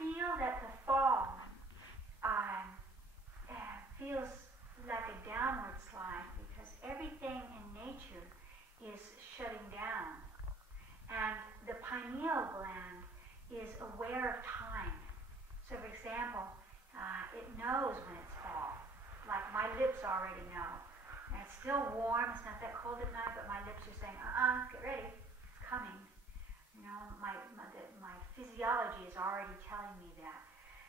feel that the fall feels like a downward slide because everything in nature is shutting down. And the pineal gland is aware of time. So for example, it knows when it's fall. Like my lips already know. And it's still warm, it's not that cold at night, but my lips are saying, get ready, it's coming. You know, my physiology is already telling me that.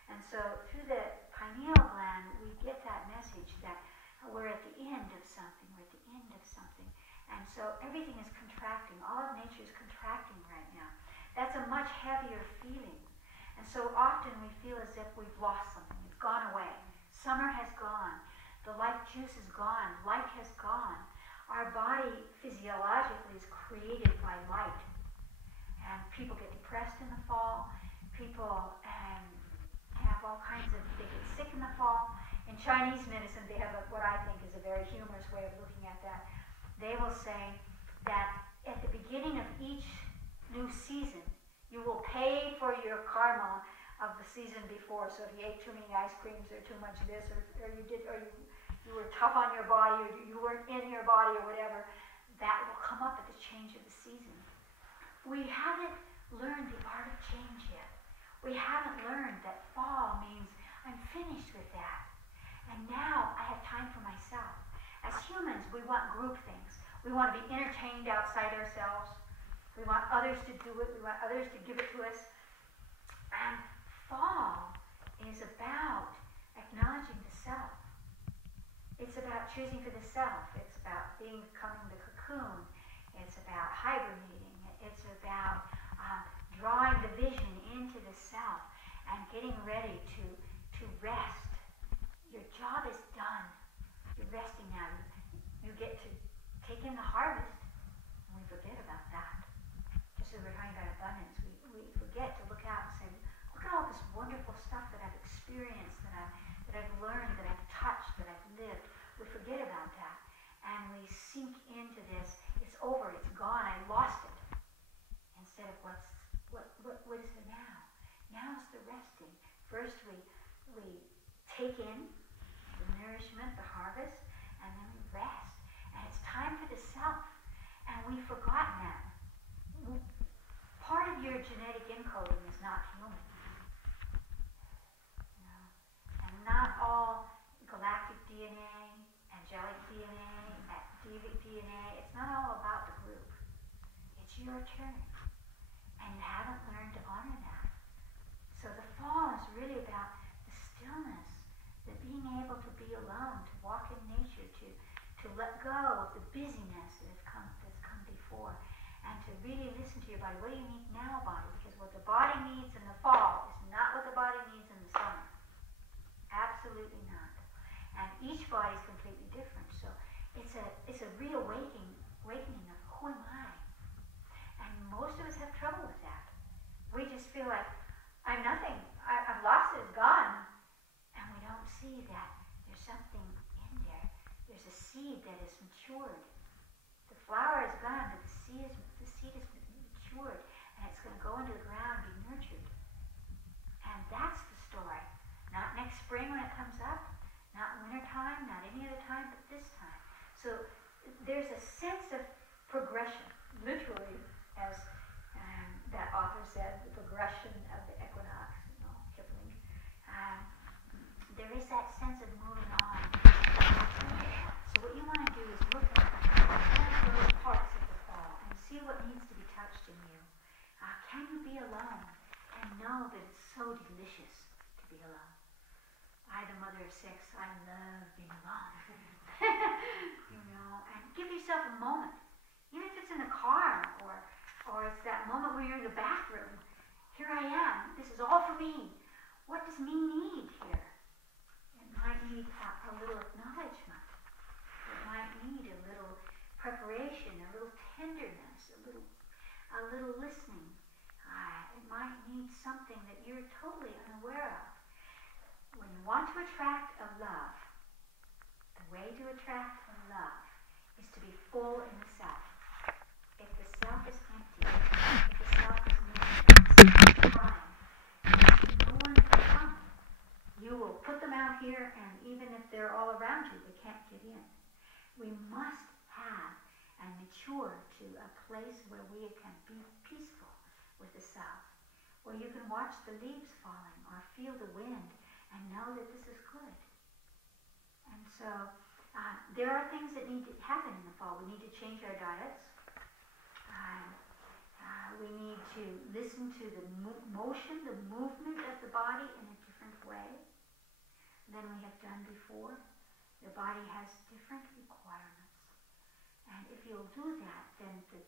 And so through the pineal gland, we get that message that we're at the end of something, we're at the end of something. And so everything is contracting, all of nature is contracting right now. That's a much heavier feeling. And so often we feel as if we've lost something, it's gone away. Summer has gone, the life juice is gone, light has gone. Our body physiologically is created by light. And people get depressed in the fall, people have all kinds of, they get sick in the fall. In Chinese medicine, they have what I think is a very humorous way of looking at that. They will say that at the beginning of each new season, you will pay for your karma of the season before. So if you ate too many ice creams or too much this, or you were tough on your body, or you weren't in your body or whatever, that will come up at the change of the season. We haven't learned the art of change yet. We haven't learned that fall means I'm finished with that. And now I have time for myself. As humans, we want group things. We want to be entertained outside ourselves. We want others to do it. We want others to give it to us. And fall is about acknowledging the self. It's about choosing for the self. It's about becoming the cocoon. It's about hibernating. It's about drawing the vision into the self and getting ready to rest. Your job is done. You're resting now. You get to take in the harvest. And we forget about that. Just as we're talking about abundance, we forget to look out and say, look at all this wonderful stuff that I've experienced, that I've learned, that I've touched, that I've lived. We forget about that. And we sink into this, it's over, it's gone, I lost it. Instead of what is it now? Now is the resting. First we take in the nourishment, the harvest, and then we rest. And it's time for the self. And we've forgotten that. Part of your genetic encoding is not human. You know? And not all galactic DNA, angelic DNA, devic DNA, it's not all about the group. It's your turn. And you haven't learned to honor that. So the fall is really about the stillness, the being able to be alone, to walk in nature, to let go of the busyness that's come before, and to really listen to your body. What do you need now, body? Because what the body needs in the fall is not what the body needs in the summer. Absolutely not. And each body is completely different. So it's a reawakening of who am I? And most of us have trouble with that. We just feel like, I'm nothing. I've lost it. It's gone. And we don't see that there's something in there. There's a seed that is matured. The flower is gone, but the seed is matured. And it's going to go into the ground and be nurtured. And that's the story. Not next spring when it comes up. Not winter time, not any other time, but this time. So there's a sense of progression, literally, as that author said, the progression of the equinox, Kipling. There is that sense of moving on. So what you want to do is look at those parts of the fall and see what needs to be touched in you. Can you be alone and know that it's so delicious to be alone? I, the mother of six, I love being alone. And give yourself a moment. Even if it's in the car or it's that moment where you're in the bathroom. Here I am. This is all for me. What does me need here? It might need a little acknowledgement. It might need a little preparation, a little tenderness, a little listening. It might need something that you're totally unaware of. When you want to attract a love, the way to attract a love is to be full in the self. If the self is empty, if the self is meaningless, time, no one here, and even if they're all around you, they can't get in. We must have and mature to a place where we can be peaceful with the south, where you can watch the leaves falling or feel the wind and know that this is good. And so there are things that need to happen in the fall. We need to change our diets. We need to listen to the motion, the movement of the body in a different way than we have done before. The body has different requirements. And if you'll do that, then the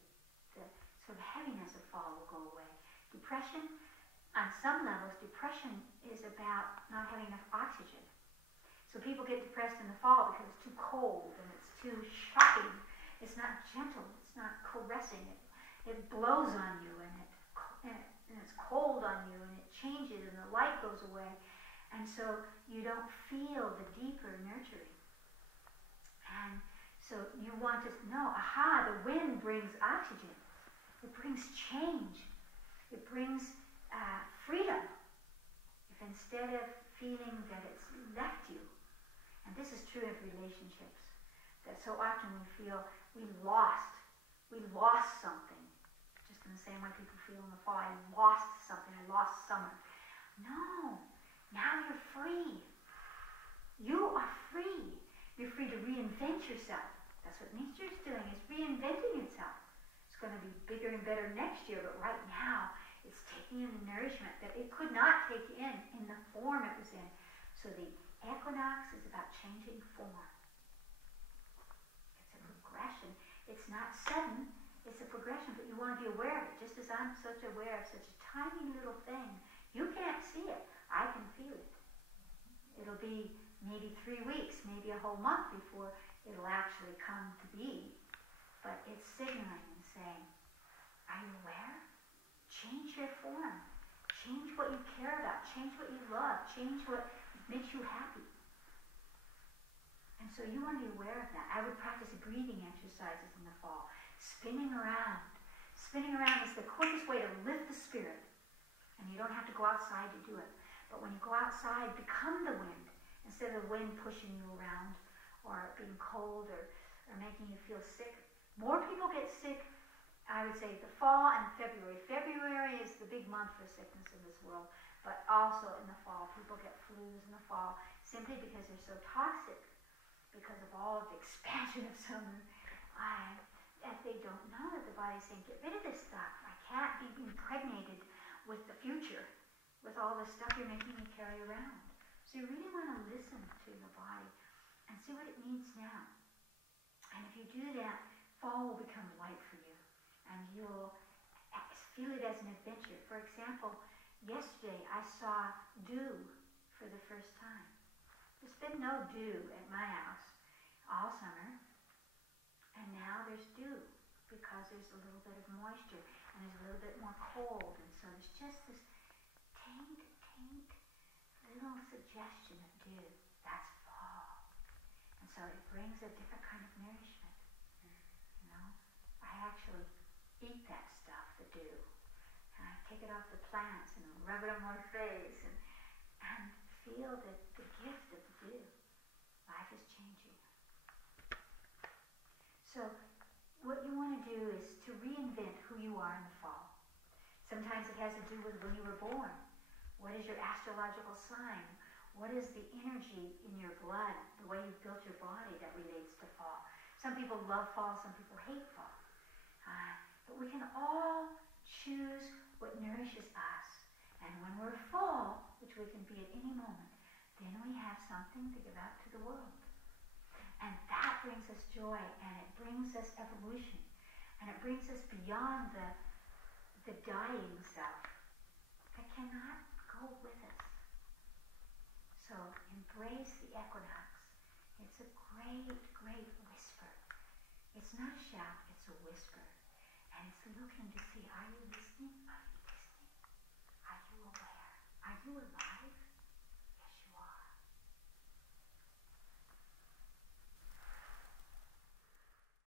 sort of heaviness of fall will go away. Depression, on some levels, depression is about not having enough oxygen. So people get depressed in the fall because it's too cold and it's too shocking. It's not gentle. It's not caressing. It blows on you and it's cold on you and it changes and the light goes away. And so you don't feel the deeper nurturing. And so you want to know, the wind brings oxygen. It brings change. It brings freedom. If instead of feeling that it's left you, and this is true of relationships, that so often we feel we lost something. Just in the same way people feel in the fall, I lost something, I lost summer. No, now you're free. You are free. You're free to reinvent yourself. That's what nature's doing, it's reinventing itself. It's going to be bigger and better next year, but right now it's taking in the nourishment that it could not take in the form it was in. So the equinox is about changing form. It's a progression. It's not sudden, it's a progression, but you want to be aware of it. Just as I'm such aware of such a tiny little thing, you can't see it, I can feel it. It'll be maybe 3 weeks, maybe a whole month before it'll actually come to be, but it's signaling and saying, are you aware? Change your form. Change what you care about. Change what you love. Change what makes you happy. And so you want to be aware of that. I would practice breathing exercises in the fall. Spinning around. Spinning around is the quickest way to lift the spirit. And you don't have to go outside to do it. But when you go outside, become the wind. Instead of the wind pushing you around or being cold or making you feel sick. More people get sick, I would say, the fall and February. February is the big month for sickness in this world, but also in the fall. People get flus in the fall simply because they're so toxic, because of all of the expansion of summer. And they don't know that the body's saying, get rid of this stuff. I can't be impregnated with the future, with all the stuff you're making me carry around. So you really want to listen to the body and see what it needs now. And if you do that, fall will become light for you. And you'll feel it as an adventure. For example, yesterday I saw dew for the first time. There's been no dew at my house all summer. And now there's dew because there's a little bit of moisture and there's a little bit more cold. And so there's just this taint, little suggestion of dew. That's fall. And so it brings a different kind of nourishment. You know, I actually eat that stuff, the dew. And I take it off the plants and rub it on my face and feel the gift of the dew. Life is changing. So what you want to do is to reinvent who you are in the fall. Sometimes it has to do with when you were born. What is your astrological sign? What is the energy in your blood, the way you've built your body that relates to fall? Some people love fall, some people hate fall. But we can all choose what nourishes us. And when we're full, which we can be at any moment, then we have something to give out to the world. And that brings us joy, and it brings us evolution. And it brings us beyond the dying self that cannot go with us. So embrace the equinox. It's a great, great whisper. It's not a shout, it's a whisper. And it's looking to see, are you